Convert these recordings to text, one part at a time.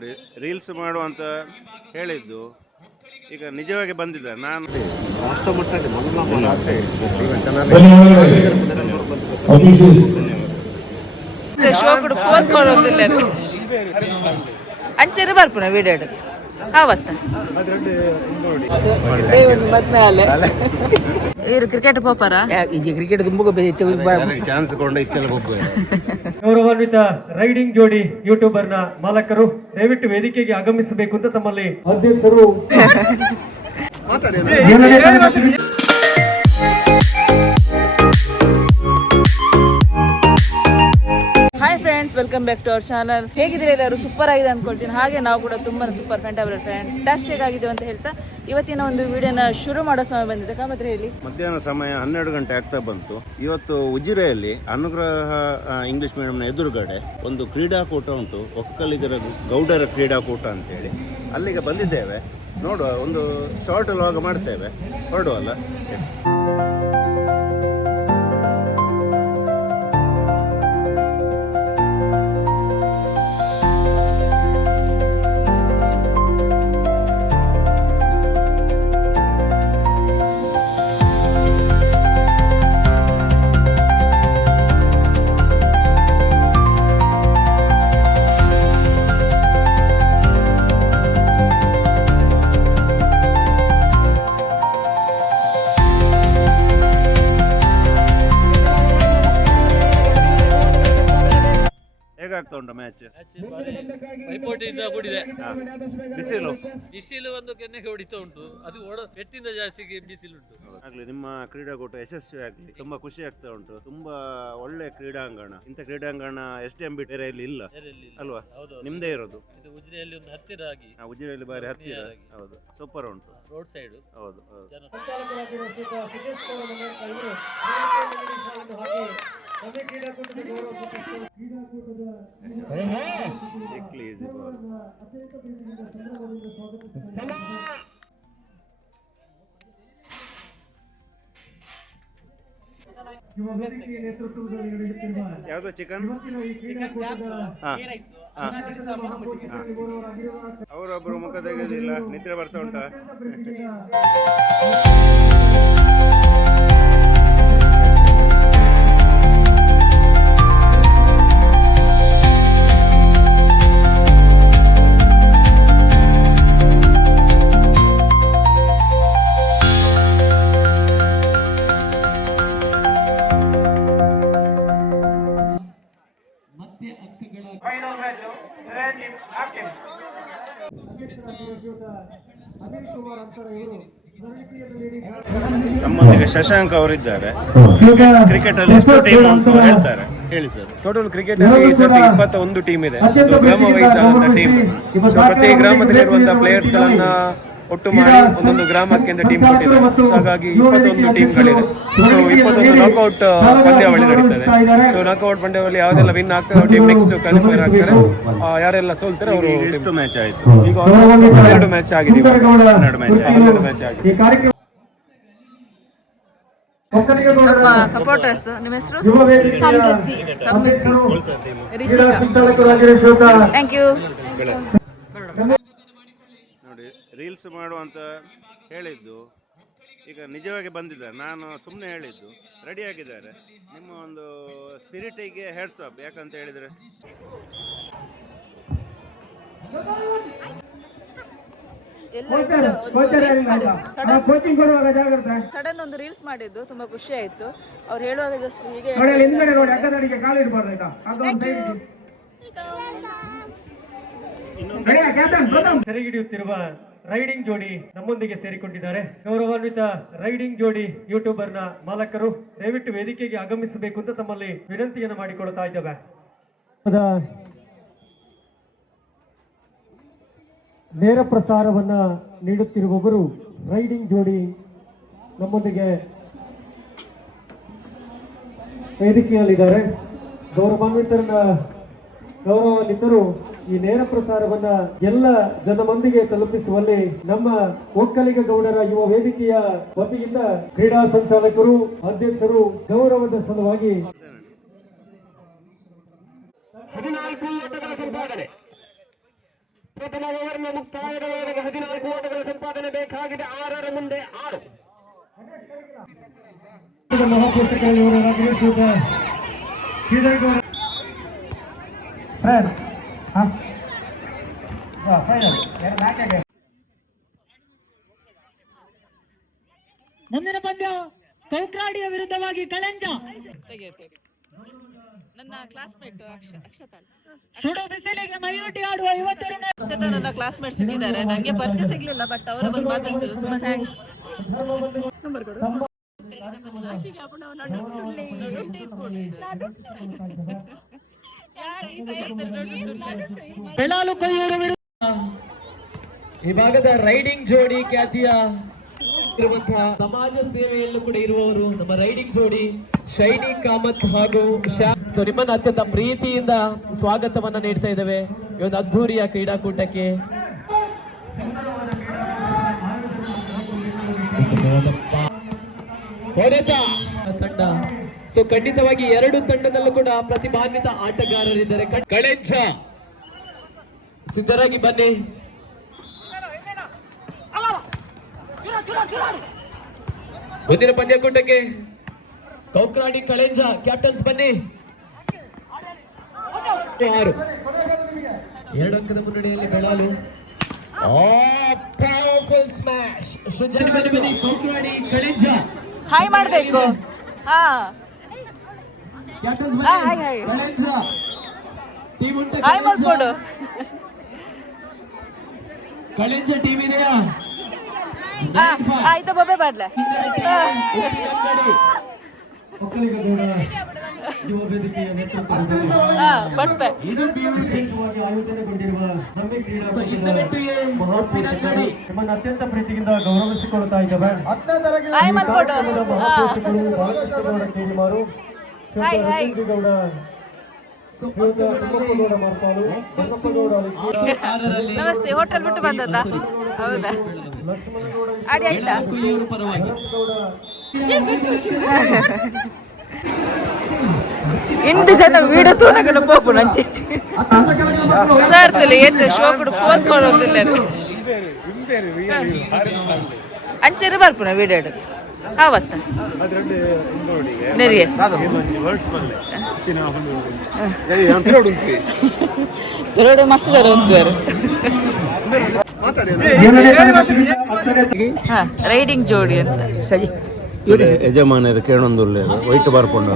ನೋಡಿ ರೀಲ್ಸ್ ಮಾಡುವಂತ ಹೇಳಿದ್ದು ಈಗ ನಿಜವಾಗಿ ಬಂದಿದೆ. ನಾನು ರಾಷ್ಟ್ರ ಮಟ್ಟದಲ್ಲಿ ಅಂಚೆರು ಬರ್ಪುನ ವಿಡಿಯೋ ಆವತ್ತ ಇವರು ಕ್ರಿಕೆಟ್ ಪೋಪರ ಕ್ರಿಕೆಟ್ ತುಂಬ ಚಾನ್ಸ್ ಕೊಂಡು ಇತ್ತೆಲ್ಲ ಗೌರವಾನ್ವಿತ ರೈಡಿಂಗ್ ಜೋಡಿ ಯೂಟ್ಯೂಬರ್ನ ಮಾಲಕರು ದಯವಿಟ್ಟು ವೇದಿಕೆಗೆ ಆಗಮಿಸಬೇಕು ಅಂತ ತಮ್ಮಲ್ಲಿ ಅಧ್ಯಕ್ಷರು hi friends, welcome back to our channel. ಹೇಗಿದ್ರೆ ಎಲ್ಲರೂ ಸೂಪರ್ ಆಗಿದೆ ಅನ್ಕೊಳ್ತೀನಿ. ಹಾಗೆ ನಾವು ಕೂಡ ತುಂಬಾ ಸೂಪರ್ ಫ್ಯಾಂಟಾಸ್ಟಿಕ್ ಆಗಿದ್ದೇವೆ ಅಂತ ಹೇಳ್ತಾ ಇವತ್ತಿನ ಒಂದು ವಿಡಿಯೋನ ಶುರು ಮಾಡೋ ಸಮಯ ಬಂದಿದೆ. ಕಾಮತ್ರ ಹೇಳಿ, ಮಧ್ಯಾಹ್ನ ಸಮಯ 12 ಗಂಟೆ ಆಗ್ತಾ ಬಂತು. ಇವತ್ತು ಉಜಿರೆಯಲ್ಲಿ ಅನುಗ್ರಹ ಇಂಗ್ಲಿಷ್ ಮೀಡಿಯಂನ ಎದುರುಗಡೆ ಒಂದು ಕ್ರೀಡಾಕೂಟ ಉಂಟು, ಒಕ್ಕಲಿಗರ ಗೌಡರ ಕ್ರೀಡಾಕೂಟ ಅಂತೇಳಿ. ಅಲ್ಲಿಗೆ ಬಂದಿದ್ದೇವೆ. ನೋಡುವ, ಒಂದು ಶಾರ್ಟ್ ಲಾಗ್ ಮಾಡ್ತೇವೆ, ಹೊರಡುವಲ್ಲ. ಎಸ್, ಹೇಗಾಗ್ತಾ ಉಂಟು ಮ್ಯಾಚ್? ಪೈಪೋಟಿಯಿಂದ ಕೂಡಿದೆ. ಬಿಸಿಲು ಬಿಸಿಲು ಒಂದು ಕೆನ್ನೆಗೆ ಹೊಡಿತಾ ಉಂಟು. ಅದು ಪೆಟ್ಟಿಂದ ಜಾಸ್ತಿಗೆ ಬಿಸಿಲುಂಟು. ಆಗ್ಲಿ, ನಿಮ್ಮ ಕ್ರೀಡಾಕೂಟ ಯಶಸ್ವಿ ಆಗ್ಲಿ. ತುಂಬಾ ಖುಷಿ ಆಗ್ತಾ ಉಂಟು. ತುಂಬಾ ಒಳ್ಳೆ ಕ್ರೀಡಾಂಗಣ. ಇಂಥ ಕ್ರೀಡಾಂಗಣ STMB ಬೇರೆ ಇಲ್ಲಿ ಇಲ್ಲ ಅಲ್ವಾ? ನಿಮ್ದೇ ಇರೋದು ಇದು ಉಜಿರೆಯಲ್ಲಿ ಒಂದು ಹತ್ತಿರ ಆಗಿ. ಉಜಿರೆಯಲ್ಲಿ ಬಾರಿ ಹತ್ತಿರ. ಹೌದು, ಸೂಪರ್ ಉಂಟು. Road side. ಹೌದು. ಯಾವುದು ಚಿಕನ್? ಅವರೊಬ್ಬರು ಮುಖ ತೆಗೆದಿಲ್ಲ, ನಿದ್ರೆ ಬರ್ತಾ ಉಂಟಾ? ನಮ್ಮೊಂದಿಗೆ ಶಶಾಂಕ್ ಅವರಿದ್ದಾರೆ. ಕ್ರಿಕೆಟ್ ಅಲ್ಲಿ ಎಷ್ಟು ಟೀಮ್ ಉಂಟು ಹೇಳ್ತಾರೆ, ಹೇಳಿ ಸರ್. ಟೋಟಲ್ ಕ್ರಿಕೆಟ್ ಅಲ್ಲಿ ಈ ಸರ್ತಿ 21 ಟೀಮ್ ಇದೆ. ಗ್ರಾಮ ವೈಸ್ ಆದಂತ ಟೀಮ್. ಸೊ ಪ್ರತಿ ಗ್ರಾಮದಲ್ಲಿರುವಂತಹ ಪ್ಲೇಯರ್ಸ್ ಗಳನ್ನ ಒಟ್ಟು ಮಾಡಿ ಒಂದೊಂದು ಗ್ರಾಮಕ್ಕೆ ಅಂತ ಟೀಮ್ ಕೊಟ್ಟಿದ್ದಾರೆ. ಸೊ ಹಾಗಾಗಿ 21 ಟೀಮ್ಗಳಿದೆ. ಸೊ 21 ನಾಕ್ಔಟ್ ಪಂದ್ಯಾವಳಿ ನಡೀತದೆ. ಸೊ ನಾಕ್ಔಟ್ ಪಂದ್ಯಾವಳಿ ಯಾವ್ದೆಲ್ಲ ವಿನ್ ಆಗ್ತಾರೆ ಟೀಮ್ ನೆಕ್ಸ್ಟ್ ಕ್ವಾಲಿಫೈರ್ ಆಗ್ತಾರೆ. ಯಾರೆಲ್ಲ ಸೋಲ್ತಾರೆ ಅವರು. ಎಷ್ಟು ಮ್ಯಾಚ್ ಆಯ್ತು? ಈಗ 12 ಮ್ಯಾಚ್ ಆಗಿದೆ. 12 ಮ್ಯಾಚ್ ಆಗಿದೆ. ನಮ್ಮ ಸಪೋರ್ಟರ್ಸ್. ನಿಮ್ಮ ಹೆಸರು? ಸಮೃದ್ಧಿ. Thank you. ನೋಡಿ, ರೀಲ್ಸ್ ಮಾಡುವಂತ ಹೇಳಿದ್ದು ಈಗ ನಿಜವಾಗಿ ಬಂದಿದೆ. ನಾನು ಸುಮ್ಮನೆ ಹೇಳಿದ್ದು. ರೆಡಿ ಆಗಿದ್ದಾರೆ. ನಿಮ್ಮ ಒಂದು ಸ್ಪಿರಿಟಿಗೆ ಹೆಡ್ಸ್ ಅಪ್. ಯಾಕಂತ ಹೇಳಿದರೆ ಸಡನ್ ಒಂದು ರೀಲ್ಸ್ ಮಾಡಿದ್ದು ತುಂಬಾ ಖುಷಿ ಆಯ್ತು. ಅವ್ರು ಹೇಳುವಾಗ ಜಸ್ಟ್ ಹೀಗೆ ಸೆರೆಹಿಡಿಯುತ್ತಿರುವ ರೈಡಿಂಗ್ ಜೋಡಿ ನಮ್ಮೊಂದಿಗೆ ಸೇರಿಕೊಂಡಿದ್ದಾರೆ. ಗೌರವಾನ್ವಿತ ರೈಡಿಂಗ್ ಜೋಡಿ ಯೂಟ್ಯೂಬರ್ನ ಮಾಲಕರು ದಯವಿಟ್ಟು ವೇದಿಕೆಗೆ ಆಗಮಿಸಬೇಕು ಅಂತ ತಮ್ಮಲ್ಲಿ ವಿನಂತಿಯನ್ನು ಮಾಡಿಕೊಳ್ತಾ ಇದ್ದೇವೆ. ನೇರ ಪ್ರಸಾರವನ್ನ ನೀಡುತ್ತಿರುವವರು ರೈಡಿಂಗ್ ಜೋಡಿ ನಮ್ಮೊಂದಿಗೆ ವೇದಿಕೆಯಲ್ಲಿದ್ದಾರೆ. ಗೌರವಾನ್ವಿತರು ಈ ನೇರ ಪ್ರಸಾರವನ್ನ ಎಲ್ಲ ಜನಮಂದಿಗೆ ತಲುಪಿಸುವಲ್ಲಿ ನಮ್ಮ ಒಕ್ಕಲಿಗ ಗೌಡರ ಯುವ ವೇದಿಕೆಯ ವತಿಯಿಂದ ಕ್ರೀಡಾ ಸಂಚಾಲಕರು, ಅಧ್ಯಕ್ಷರು ಗೌರವದ ಸಲುವಾಗಿ 14 ಓಟಗಳ ಸಂಪಾದನೆ. ಪ್ರಥಮ ಓವರ್ನ ಮುಕ್ತಾಯದ ವೇಳೆಗೆ 14 ಓಟಗಳ ಸಂಪಾದನೆ ಬೇಕಾಗಿದೆ. 6ರ ಮುಂದೆ 6. ಮುಂದಿನ ಪಂದ್ಯ ಕೌಕ್ರಾಡಿಯ ವಿರುದ್ಧವಾಗಿ ಕಳೆಂಜ. ನನ್ನ ಕ್ಲಾಸ್ಮೇಟ್ ಅಕ್ಷತಾ ಸುಡು ಬಿಸಿಲಿಗೆ ಮೈಯೂಟಿ ಆಡುವ 52ನೇ ಅಕ್ಷತಾ ನನ್ನ ಕ್ಲಾಸ್ಮೇಟ್ ಸಿಕ್ಕಿದ್ದಾರೆ. ನನಗೆ ಪರಿಚಯ ಸಿಗ್ಲಿಲ್ಲ, ಬಟ್ ಅವರ ಬಂದು ಮಾತಾಡ್ಸಿದ್ರು. ತುಂಬಾ ಥ್ಯಾಂಕ್ಸ್. ನಂಬರ್ ಕೊಡು. ಬೆಳಾಲು ಕೊಯ್ಯೂರು ವಿರುದ್ಧ ಈ ಭಾಗದ ರೈಡಿಂಗ್ ಜೋಡಿ ಖ್ಯಾತಿಯ ಇರುವಂತಹ ಸಮಾಜ ಸೇವೆಯಲ್ಲೂ ಕೂಡ ಇರುವವರು ನಮ್ಮ ರೈಡಿಂಗ್ ಜೋಡಿ ಶೈನಿ ಕಾಮತ್ ಹಾಗೂ ಸೊ ನಿಮ್ಮನ್ನ ಅತ್ಯಂತ ಪ್ರೀತಿಯಿಂದ ಸ್ವಾಗತವನ್ನ ನೀಡ್ತಾ ಇದ್ದೇವೆ ಈ ಒಂದು ಅದ್ಧೂರಿಯ ಕ್ರೀಡಾಕೂಟಕ್ಕೆ. ತಂಡ ಸೊ ಖಂಡಿತವಾಗಿ ಎರಡು ತಂಡದಲ್ಲೂ ಕೂಡ ಪ್ರತಿಭಾನ್ವಿತ ಆಟಗಾರರಿದ್ದಾರೆ. ಕಳೆಂಜ ಸಿದ್ಧರಾಗಿ ಬನ್ನಿ. ಮುಂದಿನ ಪಂದ್ಯಕೂಟಕ್ಕೆ ಕೌಕ್ರಾಡಿ ಕಳೆಂಜ ಕ್ಯಾಪ್ಟನ್ಸ್ ಬನ್ನಿ. 6 2 ಅಂಕದ ಮುನ್ನಡೆಯಲ್ಲಿ ಬೆಳಾಲು. Powerful smash. ಸುಜನ್ ಬನ್ನಿ ಬನ್ನಿ. ಕೌಕ್ರಾಡಿ ಕಳೆಂಜ ಹಾಯ್ ಮಾಡಬೇಕು. ಹಾ ಕ್ಯಾಪ್ಟನ್ಸ್ ಹಾಯ್ ಬನ್ನಿ. ಹಾಯ್ ಕಳೆಂಜ ಟೀಮ್ ಉಂಟು. ಹಾಯ್ ಮಾಡ್ಕೊಡು. ಕಳೆಂಜ ಟೀಮ್ ಇದೆಯಾ? ಆಯ್ತು ಬೊಬ್ಬೆ ಮಾಡ್ಲ. ಬಟ್ಪೆ ನಿಮ್ಮನ್ನು ಅತ್ಯಂತ ಪ್ರೀತಿಯಿಂದ ಗೌರವಿಸಿಕೊಳ್ತಾ ಇದ್ದೇವೆ. ಹಾಯ್ ಮಾಡ್ಕೊಡು. Hi hi. ನಮಸ್ತೆ. ಹೋಟೆಲ್ ಬಿಟ್ಟು ಬಂದದ್ದ? ಹೌದಾ? ಅಡಿ ಆಯ್ತಾ? ಇಂದು ಜನ ವೀಡಿಯೋ ತೋನಗನ ಪೋಪು ನಂಚೆ ಸಾರ್ತಲ್ಲ ಏನ್ ಶೋ ಕೂಡ ಫೋರ್ಸ್ ಮಾಡೋದಿಲ್ಲ ಅಂಚೆರು ಬರ್ಪುನ ವೀಡಿಯೋ ಆವತ್ತ ನೆರಿಯ ಪಿರೋಡು ಮಸ್ತ್ ಒಂದುವರು. ಹಾ ರೈಡಿಂಗ್ ಜೋಡಿ ಅಂತ ಸರಿ ಯಜಮಾನರು ಕೇಳೊಂದುಲ್ಲ ವೈಟ್ ಬಾರ್ಕೊಂಡು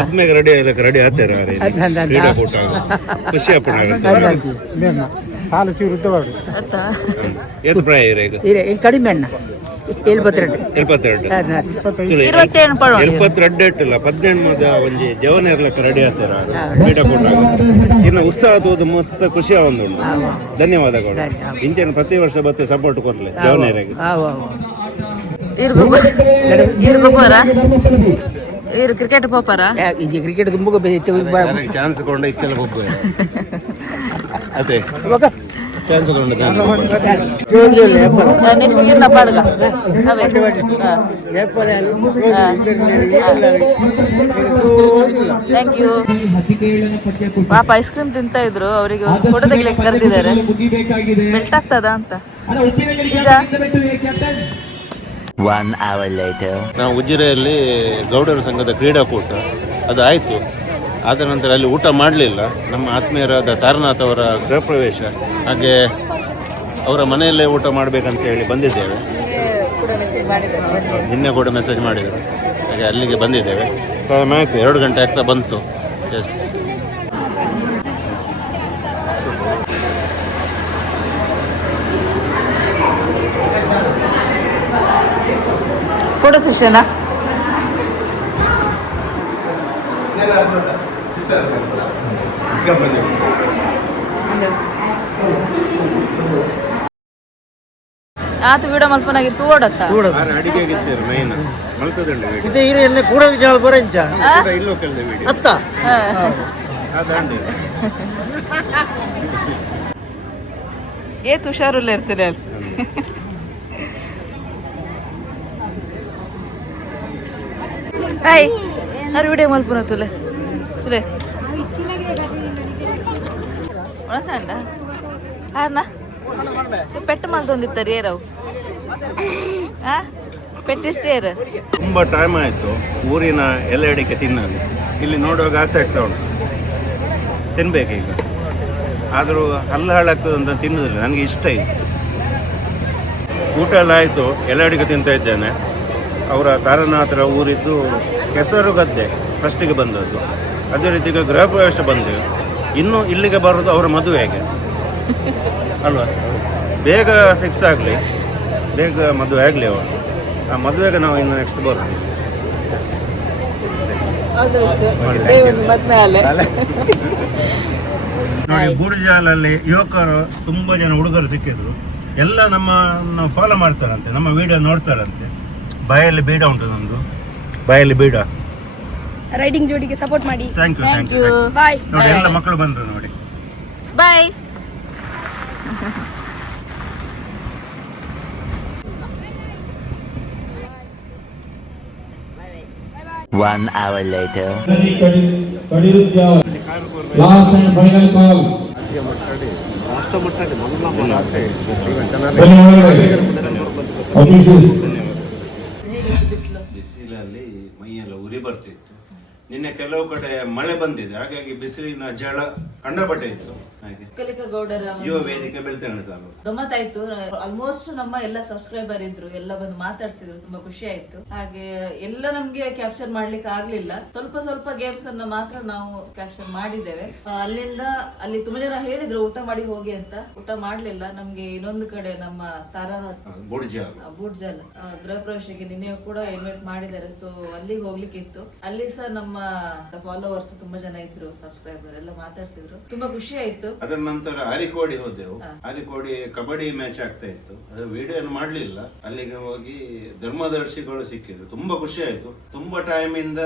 ಆದ್ಮೇಲೆ ರೆಡಿ ಆಗ್ತಾರೆ ಕ್ರೀಡಾಕೂಟ ಖುಷಿ ಸಾಲು ಚೂರು ಎತ್ತ ಪ್ರಾಯ ಈಗ ಕಡಿಮೆ ಅಣ್ಣ 72 ಇಟ್ಟಿಲ್ಲ 18 ಒಂಜಿ ಜವನ ಇರ್ಲಕ್ಕ ರೆಡಿ ಆಗ್ತಾರ ಕ್ರೀಡಾಕೂಟ ಇನ್ನು ಉತ್ಸಾಹದ ಮಸ್ತ್ ಖುಷಿ ಒಂದು. ಧನ್ಯವಾದಗಳು. ಇಂಚೆನ ಪ್ರತಿ ವರ್ಷ ಬತ್ತೆ ಸಪೋರ್ಟ್ ಕೊಡ್ಲಿ ಜವನೇರಿಗೆ. ಇವರು ಕ್ರಿಕೆಟ್ ಪೋಪಾರ ಇದು ಕ್ರಿಕೆಟ್ ತುಂಬ ಚಾನ್ಸ್ ಕೊಂಡ ಇತ್ತೆಲ್ಲ ಹೋಗ್ಬ ಅದೇ ಚಾನ್ಸ್ ಕೊಂಡ ನೆಕ್ಸ್ಟ್ ಇರ್ನ ಪಾಡ್ಗ ಅವೇ ಥ್ಯಾಂಕ್ ಯು. ಪಾಪ ಐಸ್ ಕ್ರೀಮ್ ತಿಂತ ಇದ್ರು, ಅವರಿಗೆ ಫೋಟೋ ತೆಗಿಲಿಕ್ಕೆ ಕರೆದಿದ್ದಾರೆ. ಬೆಲ್ಟ್ ಆಗ್ತದ ಅಂತ. ನಾವು ಉಜಿರೆಯಲ್ಲಿ ಗೌಡರ ಸಂಘದ ಕ್ರೀಡಾಕೂಟ ಅದು ಆಯಿತು. ಆದ ನಂತರ ಅಲ್ಲಿ ಊಟ ಮಾಡಲಿಲ್ಲ. ನಮ್ಮ ಆತ್ಮೀಯರಾದ ತಾರನಾಥ್ ಅವರ ಗೃಹ ಪ್ರವೇಶ, ಹಾಗೆ ಅವರ ಮನೆಯಲ್ಲೇ ಊಟ ಮಾಡಬೇಕಂತ ಹೇಳಿ ಬಂದಿದ್ದೇವೆ. ನಿನ್ನೆ ಕೂಡ ಮೆಸೇಜ್ ಮಾಡಿದರು, ಹಾಗೆ ಅಲ್ಲಿಗೆ ಬಂದಿದ್ದೇವೆ. ಟೈಮ್ ಆಯಿತು, 2 ಗಂಟೆ ಆಗ್ತಾ ಬಂತು. ಎಸ್ ಫೋಟೋ ಸೆಷನಾ? ಆತ ವಿಡ ಮಲ್ಪನಾಗಿ ತೋಡತ್ತ ಅಡಿಗೆ ಆಗಿರ್ತೀರಿ ಮೈನ್ ಮಲ್ತದಂಡ ಇದು ಇರಲ್ಲ ಕೂಡ ವಿಚಾರ ಬರಂಚ ಇಲ್ಲೋ ಕೆಲದ ವಿಡಿಯೋ ಅತ್ತ ಅದಂಡಿ ಏ ತುಷಾರುಲ್ಲ ಇರ್ತೀರಿ ಅಲ್ಲಿ. ಹಾಯ್ ಅವ್ರ ವಿಡಿಯೋ ಮಲ್ಪುನ ತುಲೆ ತುಲೆ ಒಣಸಂಡ ಆರ್ನ ಪೆಟ್ಟು ಮಲ್ತೊಂದಿತ್ತಾರೆ ಏರವು ಆ ಪೆಟ್ಟಿಷ್ಟೇ ಏರು ತುಂಬ ಟೈಮ್ ಆಯಿತು ಊರಿನ ಎಲೆ ಅಡಿಕೆ ತಿನ್ನೋದು. ಇಲ್ಲಿ ನೋಡುವಾಗ ಆಸೆ ಆಗ್ತಾ ಉಂಟು, ತಿನ್ಬೇಕೀಗ. ಆದರೂ ಹಲ್ಲು ಹಾಳಾಗ್ತದೆ ಅಂತ ತಿನ್ನೋದಿಲ್ಲ, ನನಗೆ ಇಷ್ಟ ಇದೆ. ಊಟ ಎಲ್ಲ ಆಯಿತು, ಎಲೆ ಅಡಿಕೆ ತಿಂತಾ ಇದ್ದೇನೆ. ಅವರ ತಾರನಾಥರ ಊರಿದ್ದು ಕೆಸರು ಗದ್ದೆ ಫಸ್ಟಿಗೆ ಬಂದದ್ದು. ಅದೇ ರೀತಿ ಈಗ ಗೃಹ ಪ್ರವೇಶ ಬಂದೆವು. ಇನ್ನು ಇಲ್ಲಿಗೆ ಬರೋದು ಅವರ ಮದುವೆಗೆ ಅಲ್ವಾ. ಬೇಗ ಫಿಕ್ಸ್ ಆಗಲಿ, ಬೇಗ ಮದುವೆ ಆಗಲಿ ಅವರು. ಆ ಮದುವೆಗೆ ನಾವು ಇನ್ನು ನೆಕ್ಸ್ಟ್ ಬರ್ತೀವಿ. ನೋಡಿ, ಬೂಡಿಜಾಲಲ್ಲಿ ಯುವಕರು ತುಂಬ ಜನ ಹುಡುಗರು ಸಿಕ್ಕಿದ್ರು. ಎಲ್ಲ ನಮ್ಮನ್ನು ಫಾಲೋ ಮಾಡ್ತಾರಂತೆ, ನಮ್ಮ ವಿಡಿಯೋ ನೋಡ್ತಾರಂತೆ. ಬಾಯಲ್ಲಿ ಬೀಡ ಉಂಟು ನಮ್ಮದು, ಬಾಯಲ್ಲಿ ಬೀಡ. ರೈಡಿಂಗ್ ಜೋಡಿಗೆ ಸಪೋರ್ಟ್ ಮಾಡಿ. Thank you. ಬಾಯ್. ನೋಡಿ, ಎಲ್ಲ ಮಕ್ಕಳು ಬಂದರು ನೋಡಿ. ಬಾಯ್. One hour later. Last and final call. ಬಿಸಿಲಲ್ಲಿ ಮೈಯೆಲ್ಲ ಉರಿ ಬರ್ತಿತ್ತು. ನಿನ್ನೆ ಕೆಲವು ಕಡೆ ಮಳೆ ಬಂದಿದೆ, ಹಾಗಾಗಿ ಬಿಸಿಲಿನ ಜಳ ಕಂಡಪಟ್ಟೆ ಇತ್ತು. ಹಾಗೆ ಕಲಿಕಾ ಗೌಡರ ಯುವ ವೇದಿಕೆ ಬೆಳ್ತಂಗಡಿ ತಾಲೂಕು ಗಮ್ಮತ್ತಾಯ್ತು. ಆಲ್ಮೋಸ್ಟ್ ನಮ್ಮ ಎಲ್ಲ ಸಬ್ಸ್ಕ್ರೈಬರ್ ಇದ್ರು, ಎಲ್ಲ ಬಂದು ಮಾತಾಡ್ಸಿದ್ರು, ತುಂಬಾ ಖುಷಿ ಆಯ್ತು. ಹಾಗೆ ಎಲ್ಲ ನಮ್ಗೆ ಕ್ಯಾಪ್ಚರ್ ಮಾಡ್ಲಿಕ್ಕೆ ಆಗ್ಲಿಲ್ಲ, ಸ್ವಲ್ಪ ಗೇಮ್ಸ್ ಅನ್ನ ಮಾತ್ರ ನಾವು ಕ್ಯಾಪ್ಚರ್ ಮಾಡಿದ್ದೇವೆ. ಅಲ್ಲಿಂದ ಅಲ್ಲಿ ತುಂಬಾ ಜನ ಹೇಳಿದ್ರು ಊಟ ಮಾಡಿ ಹೋಗಿ ಅಂತ. ಊಟ ಮಾಡ್ಲಿಲ್ಲ. ನಮ್ಗೆ ಇನ್ನೊಂದು ಕಡೆ ನಮ್ಮ ತಾರಾನಾಥ್ ಬೂಡ್ಜಾಲ್ ಗೃಹ ಪ್ರವೇಶಕ್ಕೆ ನಿನ್ನೆ ಕೂಡ ಇನ್ವೈಟ್ ಮಾಡಿದ್ದಾರೆ. ಸೊ ಅಲ್ಲಿಗೆ ಹೋಗ್ಲಿಕ್ಕೆ ಇತ್ತು. ಅಲ್ಲಿ ಸಹ ನಮ್ಮ ಫಾಲೋವರ್ಸ್ ತುಂಬಾ ಜನ ಇದ್ರು, ಸಬ್ಸ್ಕ್ರೈಬರ್ ಎಲ್ಲ ಮಾತಾಡ್ಸಿದ್ರು, ತುಂಬಾ ಖುಷಿ ಆಯ್ತು. ಅದರ ನಂತರ ಆರಿಕೋಡಿ ಹೋದೆವು. ಆರಿಕೋಡಿ ಕಬಡ್ಡಿ ಮ್ಯಾಚ್ ಆಗ್ತಾ ಇತ್ತು. ಅದು ವಿಡಿಯೋ ಮಾಡಲಿಲ್ಲ. ಅಲ್ಲಿಗೆ ಹೋಗಿ ಧರ್ಮದರ್ಶಿಗಳು ಸಿಕ್ಕಿದ್ರು, ತುಂಬಾ ಖುಷಿ ಆಯ್ತು. ತುಂಬಾ ಟೈಮ್ ಇಂದ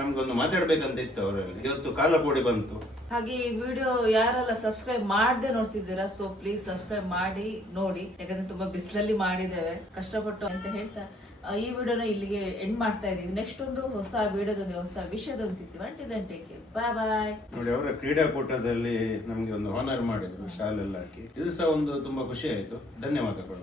ನಮ್ಗೊಂದು ಮಾತಾಡ್ಬೇಕಂತ ಇತ್ತು ಅವರಲ್ಲಿ. ಇವತ್ತು ಕಾಲಕೋಡಿ ಬಂತು. ಹಾಗೆ ಈ ವಿಡಿಯೋ ಯಾರೆಲ್ಲ ಸಬ್ಸ್ಕ್ರೈಬ್ ಮಾಡದೆ ನೋಡ್ತಿದ್ದೀರಾ, ಸೊ ಪ್ಲೀಸ್ ಸಬ್ಸ್ಕ್ರೈಬ್ ಮಾಡಿ ನೋಡಿ, ಯಾಕಂದ್ರೆ ತುಂಬಾ ಬಿಸಿಲಲ್ಲಿ ಮಾಡಿದ್ದೇವೆ, ಕಷ್ಟಪಟ್ಟು ಅಂತ ಹೇಳ್ತಾ ಈ ವಿಡಿಯೋನ ಇಲ್ಲಿಗೆ ಎಂಡ್ ಮಾಡ್ತಾ ಇದೀವಿ. ನೆಕ್ಸ್ಟ್ ಒಂದು ಹೊಸ ವಿಡಿಯೋದೊಂದು ಹೊಸ ವಿಷಯದೊಂದು ಸಿಗ್ತೀವಿ. ಅಂಟಿದನ್ ಟೇಕ್ ಕೇರ್, ಬಾಯ್. ನೋಡಿ, ಅವರ ಕ್ರೀಡಾಕೂಟದಲ್ಲಿ ನಮ್ಗೆ ಒಂದು ಹಾನರ್ ಮಾಡಿದ್ರು, ಶಾಲೆಲ್ಲ ಹಾಕಿ. ಇದು ಸಹ ಒಂದು ತುಂಬಾ ಖುಷಿ ಆಯ್ತು. ಧನ್ಯವಾದಗಳು.